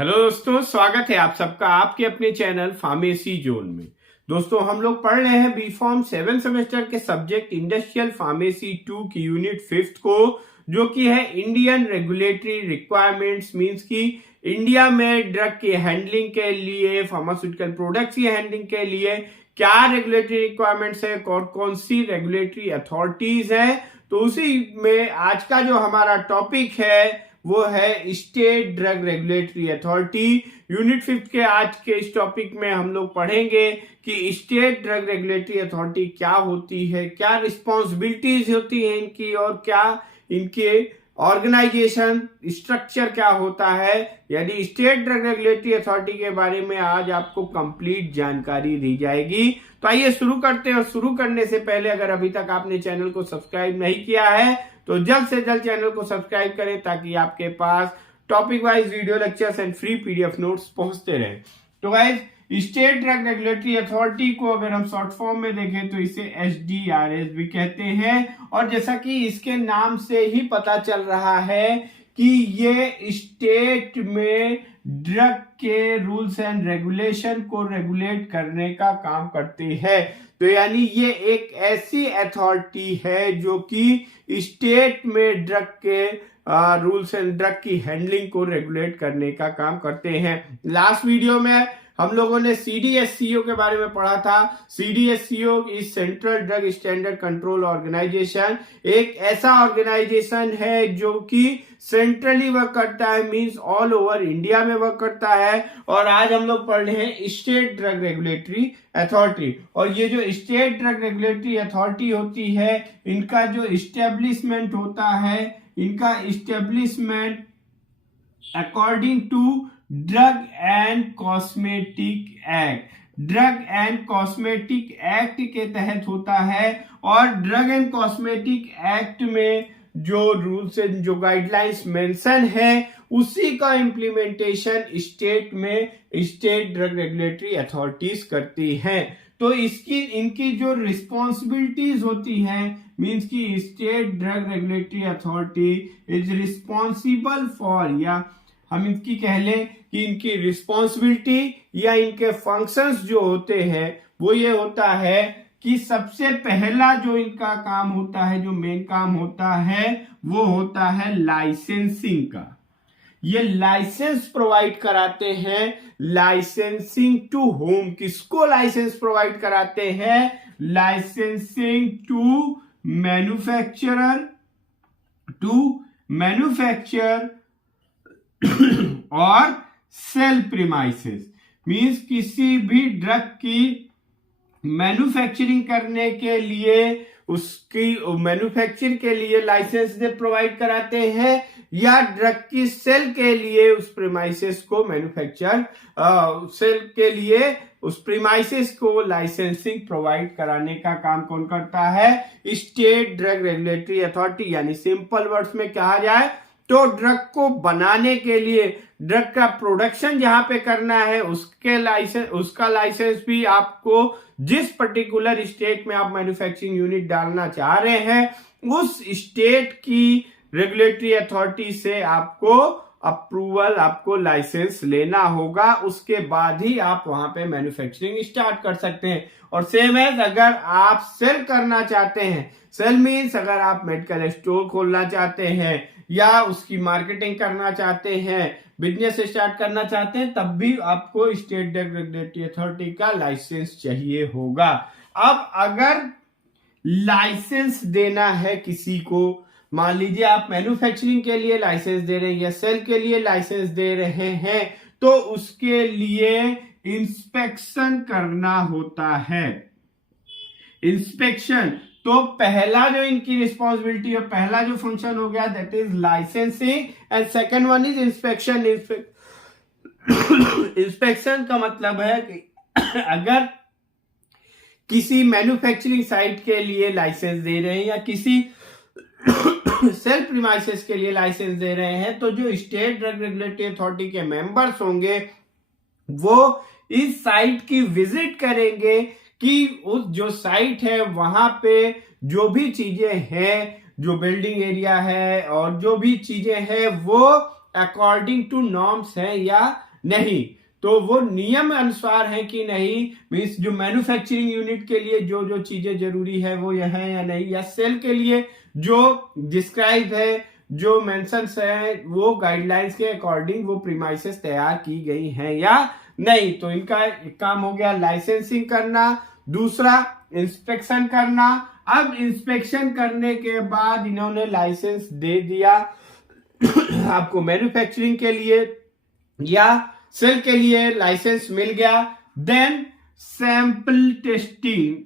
Hello दोस्तों, स्वागत है आप सबका आपके अपने चैनल फार्मेसी जोन में। दोस्तों, हम लोग पढ़ रहे हैं बी फॉर्म 7 सेमेस्टर के सब्जेक्ट इंडस्ट्रियल फार्मेसी 2 की यूनिट 5 को, जो कि है इंडियन रेगुलेटरी रिक्वायरमेंट्स। मींस की इंडिया में ड्रग की हैंडलिंग के लिए, फार्मास्यूटिकल प्रोडक्ट्स की हैंडलिंग के लिए क्या रेगुलेटरी रिक्वायरमेंट्स है, कौन कौन सी रेगुलेटरी अथॉरिटीज है। तो उसी में आज का जो हमारा टॉपिक है वो है state drug regulatory authority. Unit 5 के आज के इस टॉपिक में हम लोग पढ़ेंगे कि स्टेट ड्रग रेगुलेटरी अथॉरिटी क्या होती है, क्या रिस्पॉन्सिबिलिटीज होती हैं इनकी, और क्या इनके ऑर्गेनाइजेशन स्ट्रक्चर क्या होता है। यानी स्टेट ड्रग रेगुलेटरी अथॉरिटी के बारे में आज आपको कंप्लीट जानकारी दी जाएगी। तो आइए शुरू करते हैं। और शुरू करने से पहले अगर अभी तक आपने चैनल को सब्सक्राइब नहीं किया है तो जल्द से जल्द चैनल को सब्सक्राइब करें, ताकि आपके पास topic wise video lectures and free PDF notes पहुंचते रहे। तो guys, state drug regulatory authority को अगर हम शॉर्ट फॉर्म में देखें तो इसे SDRS भी कहते हैं। और जैसा कि इसके नाम से ही पता चल रहा है कि ये स्टेट में ड्रग के रूल्स एंड रेगुलेशन को रेगुलेट करने का काम करती है। तो यानी ये एक ऐसी अथॉरिटी है जो कि स्टेट में ड्रग के रूल्स एंड ड्रग की हैंडलिंग को रेगुलेट करने का काम करते हैं। लास्ट वीडियो में हम लोगों ने CDSCO के बारे में पढ़ा था। CDSCO is central drug standard control organisation. एक ऐसा ऑर्गेनाइजेशन है जो कि सेंट्रली वर्क करता है, मींस ऑल ओवर इंडिया में वर्क करता है। और आज हम लोग पढ़ रहे हैं स्टेट ड्रग रेगुलेटरी अथॉरिटी। और ये जो स्टेट ड्रग रेगुलेटरी अथॉरिटी होती है, इनका जो इस्टेब्लिशमेंट होता है, इनका establishment according to drug and cosmetic act, drug and cosmetic act के तहत होता है। और ड्रग एंड कॉस्मेटिक एक्ट में जो रूल्स एंड जो गाइडलाइंस मेंशन है, उसी का इम्प्लीमेंटेशन स्टेट में स्टेट ड्रग रेगुलेटरी अथॉरिटीज करती हैं। तो इनकी जो रिस्पॉन्सिबिलिटीज होती हैं, मींस की state drug regulatory authority is responsible for, या हम इनकी कह लें कि इनकी रिस्पॉन्सिबिलिटी या इनके फंक्शंस जो होते हैं वो ये होता है कि सबसे पहला जो इनका काम होता है, जो मेन काम होता है, वो होता है लाइसेंसिंग का। ये लाइसेंस प्रोवाइड कराते हैं। लाइसेंसिंग टू होम, किसको लाइसेंस प्रोवाइड कराते हैं? लाइसेंसिंग टू मैन्युफैक्चरर, और सेल प्रीमाइसेस। मींस किसी भी ड्रग की मैन्युफैक्चरिंग करने के लिए, उसकी मैन्युफैक्चर के लिए लाइसेंस दे प्रोवाइड कराते हैं, या ड्रग की सेल के लिए उस प्रीमाइसेस को मैन्युफैक्चर सेल के लिए उस प्रीमाइसेस को लाइसेंसिंग प्रोवाइड कराने का काम कौन करता है? State drug regulatory authority. यानी सिंपल वर्ड्स में कहा जाए तो ड्रग को बनाने के लिए, ड्रग का प्रोडक्शन जहां पे करना है, उसका लाइसेंस भी आपको जिस पर्टिकुलर स्टेट में आप मैन्युफैक्चरिंग यूनिट डालना चाह रहे हैं, उस स्टेट की रेगुलेटरी अथॉरिटी से आपको अप्रूवल, आपको लाइसेंस लेना होगा। उसके बाद ही आप वहां पे मैन्युफैक्चरिंग स्टार्ट कर सकते हैं। और सेम एज अगर आप सेल करना चाहते हैं, सेल मीन्स अगर आप मेडिकल स्टोर खोलना चाहते हैं या उसकी मार्केटिंग करना चाहते हैं, बिजनेस स्टार्ट करना चाहते हैं, तब भी आपको स्टेट ड्रग रेगुलेटरी अथॉरिटी का लाइसेंस चाहिए होगा। अब अगर लाइसेंस देना है किसी को, मान लीजिए आप मैन्युफैक्चरिंग के लिए लाइसेंस दे रहे हैं या सेल के लिए लाइसेंस दे रहे हैं, तो उसके लिए इंस्पेक्शन करना होता है। इंस्पेक्शन, तो पहला जो इनकी रिस्पॉन्सिबिलिटी और पहला जो फंक्शन हो गया, that is licensing, and second one is inspection. Inspection का मतलब है कि अगर किसी मैन्युफैक्चरिंग साइट के लिए लाइसेंस दे रहे हैं या किसी सेल प्रीमाइसेस के लिए लाइसेंस दे रहे हैं, तो जो स्टेट ड्रग रेगुलेटरी अथॉरिटी के मेंबर्स होंगे वो इस साइट की विजिट करेंगे कि उस जो साइट है वहां पे जो भी चीजें हैं, जो बिल्डिंग एरिया है और जो भी चीजें हैं वो अकॉर्डिंग टू नॉर्म्स है या नहीं, तो वो नियम अनुसार है कि नहीं, मीन्स जो मैन्युफैक्चरिंग यूनिट के लिए जो जो चीजें जरूरी है वो यह है या नहीं, या सेल के लिए जो डिस्क्राइब है, जो मेंशंस है, वो गाइडलाइंस के अकॉर्डिंग वो प्रीमाइसेस तैयार की गई हैं या नहीं। तो इनका एक काम हो गया लाइसेंसिंग करना, दूसरा इंस्पेक्शन करना। अब इंस्पेक्शन करने के बाद इन्होंने लाइसेंस दे दिया आपको मैन्युफैक्चरिंग के लिए या सेल के लिए लाइसेंस मिल गया। देन सैंपल टेस्टिंग,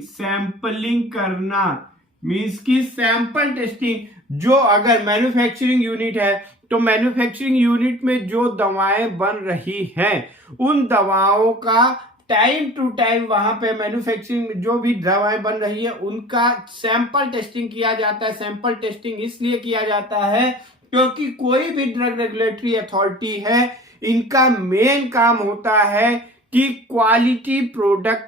सैंपलिंग करना, मीन्स की सैंपल टेस्टिंग, जो अगर मैन्युफैक्चरिंग यूनिट है तो मैन्युफैक्चरिंग यूनिट में जो दवाएं बन रही हैं उन दवाओं का टाइम टू टाइम वहां पे मैन्युफैक्चरिंग में जो भी दवाएं बन रही है उनका सैंपल टेस्टिंग किया जाता है। सैंपल टेस्टिंग इसलिए किया जाता है क्योंकि कोई भी ड्रग रेगुलेटरी अथॉरिटी है, इनका मेन काम होता है कि क्वालिटी प्रोडक्ट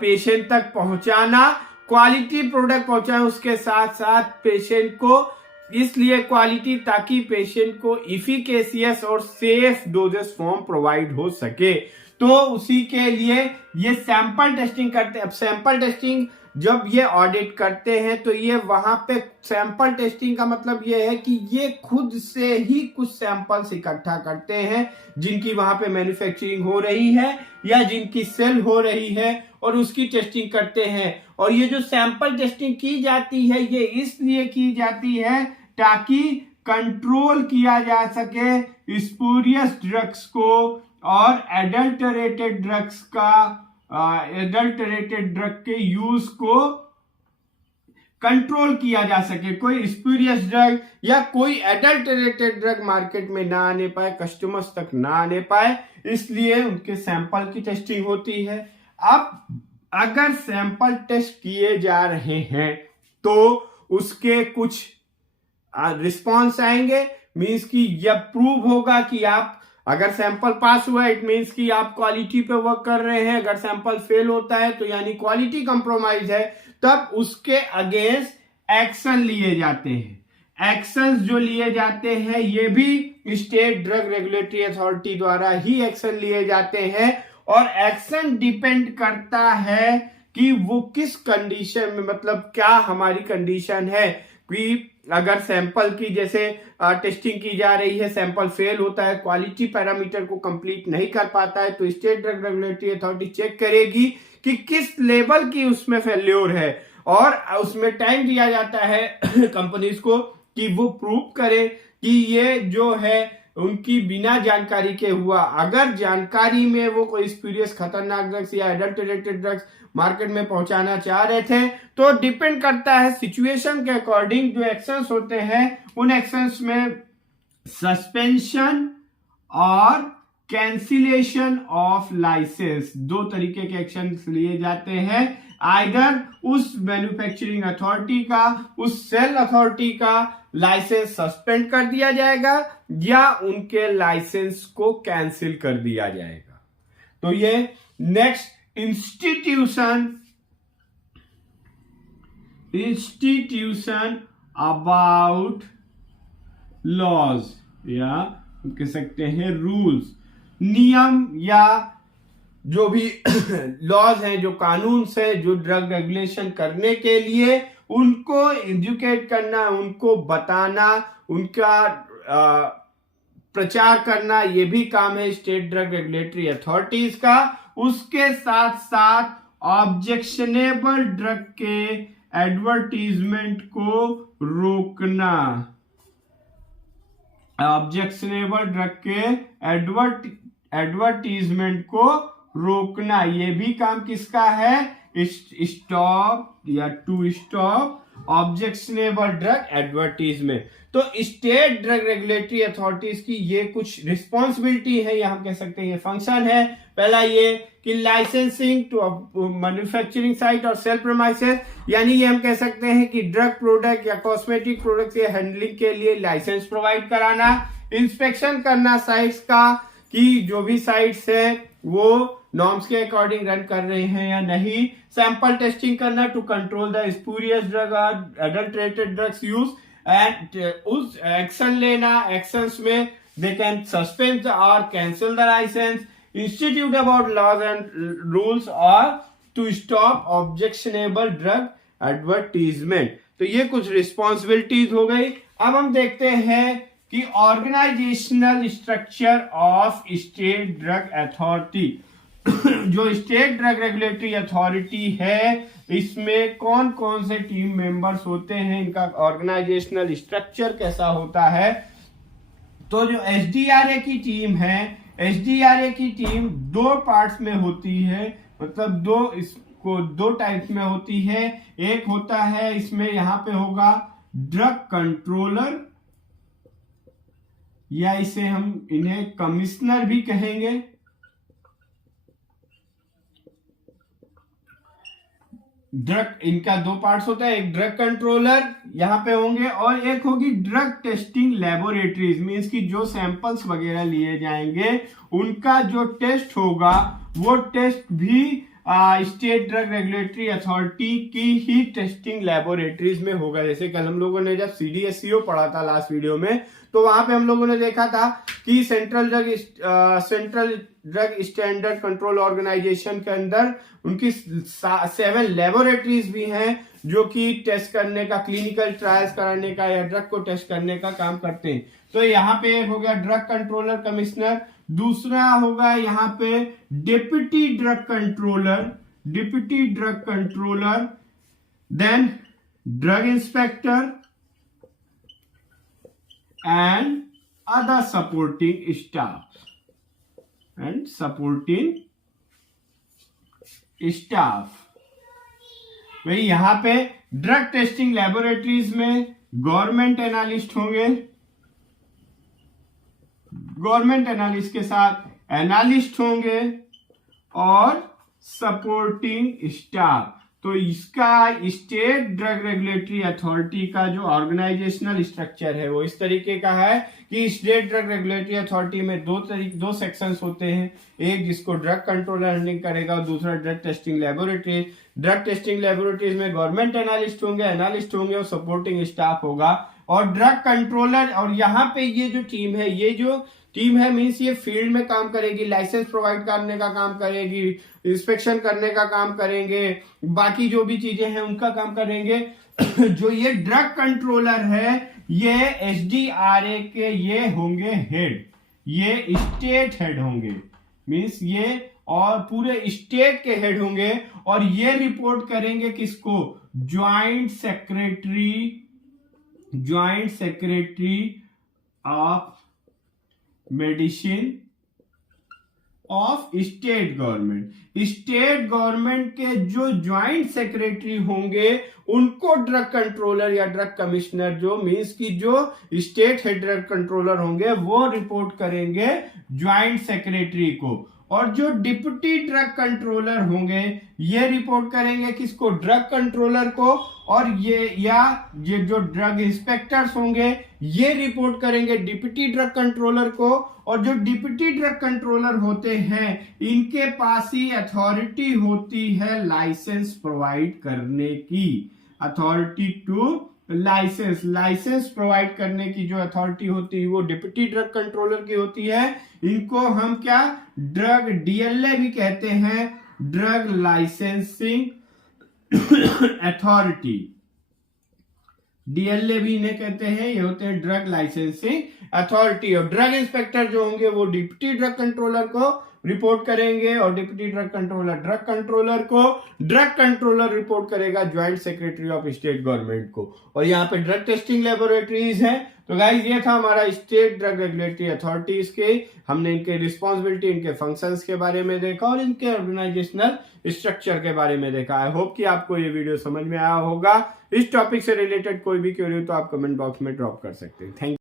पेशेंट तक पहुंचाना, क्वालिटी प्रोडक्ट पहुंचाना, उसके साथ साथ पेशेंट को, इसलिए क्वालिटी ताकि पेशेंट को इफिकेशियस और सेफ डोजेस फॉर्म प्रोवाइड हो सके। तो उसी के लिए ये सैंपल टेस्टिंग करते हैं। अब सैंपल टेस्टिंग जब ये ऑडिट करते हैं तो ये वहां पे सैंपल टेस्टिंग का मतलब ये है कि ये खुद से ही कुछ सैंपल्स इकट्ठा करते हैं जिनकी वहां पे मैन्युफैक्चरिंग हो रही है या जिनकी सेल हो रही है और उसकी टेस्टिंग करते हैं। और ये जो सैंपल टेस्टिंग की जाती है ये इसलिए की जाती है ताकि कंट्रोल किया जा सके स्पूरियस ड्रग्स को और एडल्टरेटेड ड्रग के यूज को कंट्रोल किया जा सके। कोई स्पूरियस ड्रग या कोई एडल्टरेटेड ड्रग मार्केट में ना आने पाए, कस्टमर्स तक ना आने पाए, इसलिए उनके सैंपल की टेस्टिंग होती है। अब अगर सैंपल टेस्ट किए जा रहे हैं तो उसके कुछ रिस्पॉन्स आएंगे, मीन्स कि यह प्रूव होगा कि आप, अगर सैंपल पास हुआ इट मीन्स कि आप क्वालिटी पे वर्क कर रहे हैं, अगर सैंपल फेल होता है तो यानी क्वालिटी कंप्रोमाइज है, तब उसके अगेंस्ट एक्शन लिए जाते हैं। एक्शंस जो लिए जाते हैं ये भी स्टेट ड्रग रेगुलेटरी अथॉरिटी द्वारा ही एक्शन लिए जाते हैं और एक्शन डिपेंड करता है कि वो किस कंडीशन में, मतलब क्या हमारी कंडीशन है कि अगर सैंपल की जैसे टेस्टिंग की जा रही है, सैंपल फेल होता है, क्वालिटी पैरामीटर को कंप्लीट नहीं कर पाता है, तो state drug regulatory authority check करेगी कि किस लेवल की उसमें फेल्योर है और उसमें टाइम दिया जाता है कंपनीज को कि वो प्रूव करे कि ये जो है उनकी बिना जानकारी के हुआ। अगर जानकारी में वो कोई स्पूरियस खतरनाक ड्रग्स या एडल्टरेटेड ड्रग्स मार्केट में पहुंचाना चाह रहे थे तो डिपेंड करता है सिचुएशन के अकॉर्डिंग जो एक्शंस होते हैं उन एक्शंस में सस्पेंशन और कैंसिलेशन ऑफ लाइसेंस, दो तरीके के एक्शंस लिए जाते हैं। आइदर उस मैन्युफैक्चरिंग अथॉरिटी का, उस सेल अथॉरिटी का लाइसेंस सस्पेंड कर दिया जाएगा या उनके लाइसेंस को कैंसिल कर दिया जाएगा। तो ये नेक्स्ट इंस्टीट्यूशन अबाउट लॉज या कह सकते हैं रूल्स, नियम या जो भी लॉज हैं, जो कानून है, जो ड्रग रेगुलेशन करने के लिए उनको एजुकेट करना, उनको बताना, उनका प्रचार करना, ये भी काम है स्टेट ड्रग रेगुलेटरी अथॉरिटीज का। उसके साथ साथ ऑब्जेक्शनेबल ड्रग के एडवर्टीजमेंट को रोकना, ऑब्जेक्शनेबल ड्रग के एडवर्टीजमेंट को रोकना, ये भी काम किसका है? स्टॉप या to stop objectionable drug advertisement. तो स्टेट ड्रग रेगुलेटरी अथॉरिटीज की ये कुछ रिस्पॉन्सिबिलिटी है या हम कह सकते हैं ये फंक्शन है। पहला ये कि लाइसेंसिंग टू मैन्युफैक्चरिंग साइट और सेल प्रीमाइसेस, यानी ये हम कह सकते हैं कि ड्रग प्रोडक्ट या कॉस्मेटिक प्रोडक्ट के हैंडलिंग के लिए लाइसेंस प्रोवाइड कराना। इंस्पेक्शन करना साइट्स का कि जो भी साइट्स है वो नॉर्म्स के अकॉर्डिंग रन कर रहे हैं या नहीं। सैंपल टेस्टिंग करना to control the spurious drug और एडल्टरेटेड ड्रग्स यूज एंड उस एक्शन लेना, एक्शंस में they can suspend or cancel the license, institute about laws and rules, or to stop objectionable drug advertisement. तो ये कुछ responsibilities हो गई। अब हम देखते हैं कि organisational structure of state drug authority. जो स्टेट ड्रग रेगुलेटरी अथॉरिटी है, इसमें कौन कौन से टीम मेंबर्स होते हैं, इनका ऑर्गेनाइजेशनल स्ट्रक्चर कैसा होता है। तो जो एसडीआरए की टीम है, एसडीआरए की टीम दो पार्ट्स में होती है, मतलब दो टाइप्स में होती है। एक होता है इसमें यहां पे होगा ड्रग कंट्रोलर, या इसे हम इन्हें कमिश्नर भी कहेंगे। इनका दो पार्ट्स होता है, एक ड्रग कंट्रोलर यहां पे होंगे, और एक होगी ड्रग टेस्टिंग लेबोरेटरीज। मींस की जो सैंपल्स वगैरह लिए जाएंगे उनका जो टेस्ट होगा वो टेस्ट भी स्टेट ड्रग रेगुलेटरी अथॉरिटी की ही टेस्टिंग लेबोरेटरीज में होगा। जैसे कल हम लोगों ने जब सीडीएससीओ पढ़ा था लास्ट वीडियो में, तो वहां पे हम लोगों ने देखा था कि central drug standard control organisation के अंदर उनकी 7 लेबोरेटरीज भी हैं जो कि टेस्ट करने का, क्लिनिकल ट्रायल्स कराने का या ड्रग को टेस्ट करने का काम करते हैं। तो यहाँ पे एक हो गया ड्रग कंट्रोलर कमिश्नर, दूसरा होगा यहाँ पे deputy drug controller, then drug inspector and other supporting staff भाई यहां पे ड्रग टेस्टिंग लेबोरेटरीज में गवर्नमेंट एनालिस्ट होंगे, गवर्नमेंट एनालिस्ट के साथ एनालिस्ट होंगे और सपोर्टिंग स्टाफ। तो इसका स्टेट ड्रग रेगुलेटरी अथॉरिटी का जो ऑर्गेनाइजेशनल स्ट्रक्चर है वो इस तरीके का है कि स्टेट ड्रग रेगुलेटरी अथॉरिटी में दो सेक्शंस होते हैं, एक जिसको ड्रग कंट्रोलर हैंडलिंग करेगा और दूसरा drug testing laboratory. Drug testing laboratories में गवर्नमेंट एनालिस्ट होंगे और सपोर्टिंग स्टाफ होगा, और ड्रग कंट्रोलर। और यहाँ पे ये जो टीम है मीन्स ये फील्ड में काम करेगी, लाइसेंस प्रोवाइड करने का काम करेगी, इंस्पेक्शन करने का काम करेंगे, बाकी जो भी चीजें हैं उनका काम करेंगे। जो ये ड्रग कंट्रोलर है ये एसडीआरए के ये होंगे हेड, ये स्टेट हेड होंगे, मीन्स ये और पूरे स्टेट के हेड होंगे, और ये रिपोर्ट करेंगे किसको, joint secretary of medicine of state government के जो ज्वाइंट सेक्रेटरी होंगे उनको ड्रग कंट्रोलर या ड्रग कमिश्नर, जो मींस की जो स्टेट हेड ड्रग कंट्रोलर होंगे वो रिपोर्ट करेंगे ज्वाइंट सेक्रेटरी को, और जो डिप्टी ड्रग कंट्रोलर होंगे ये रिपोर्ट करेंगे किसको, ड्रग कंट्रोलर को, और ये जो ड्रग इंस्पेक्टर्स होंगे ये रिपोर्ट करेंगे डिप्टी ड्रग कंट्रोलर को। और जो डिप्टी ड्रग कंट्रोलर होते हैं इनके पास ही अथॉरिटी होती है लाइसेंस प्रोवाइड करने की, अथॉरिटी टू लाइसेंस प्रोवाइड करने की जो अथॉरिटी होती है वो डिप्टी ड्रग कंट्रोलर की होती है। इनको हम क्या ड्रग डीएलए भी कहते हैं, ड्रग लाइसेंसिंग अथॉरिटी, डीएलए भी इन्हें कहते हैं, ये होते हैं ड्रग लाइसेंसिंग अथॉरिटी। और ड्रग इंस्पेक्टर जो होंगे वो डिप्टी ड्रग कंट्रोलर को रिपोर्ट करेंगे, और डिप्टी ड्रग कंट्रोलर रिपोर्ट करेगा joint secretary of state government को। और यहाँ पे ड्रग टेस्टिंग लेबोरेटरीज हैं। तो गाइस ये था हमारा स्टेट ड्रग रेगुलेटरी अथॉरिटीज के, हमने इनके रिस्पॉन्सिबिलिटी, इनके फंक्शंस के बारे में देखा और इनके ऑर्गेनाइजेशनल स्ट्रक्चर के बारे में देखा। आई होप कि आपको ये वीडियो समझ में आया होगा। इस टॉपिक से रिलेटेड कोई भी क्वेरी हो तो आप कमेंट बॉक्स में ड्रॉप कर सकते हैं। Thank you.